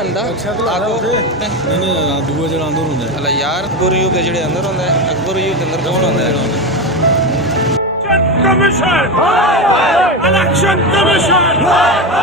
बनता आगो नहीं दूआ जरा अंदर होंगे अला यार अकबर अयूब के जेड़े अंदर होंगे अकबर अयूब के अंदर कौन होंगे Commission! Election Commission! Hey!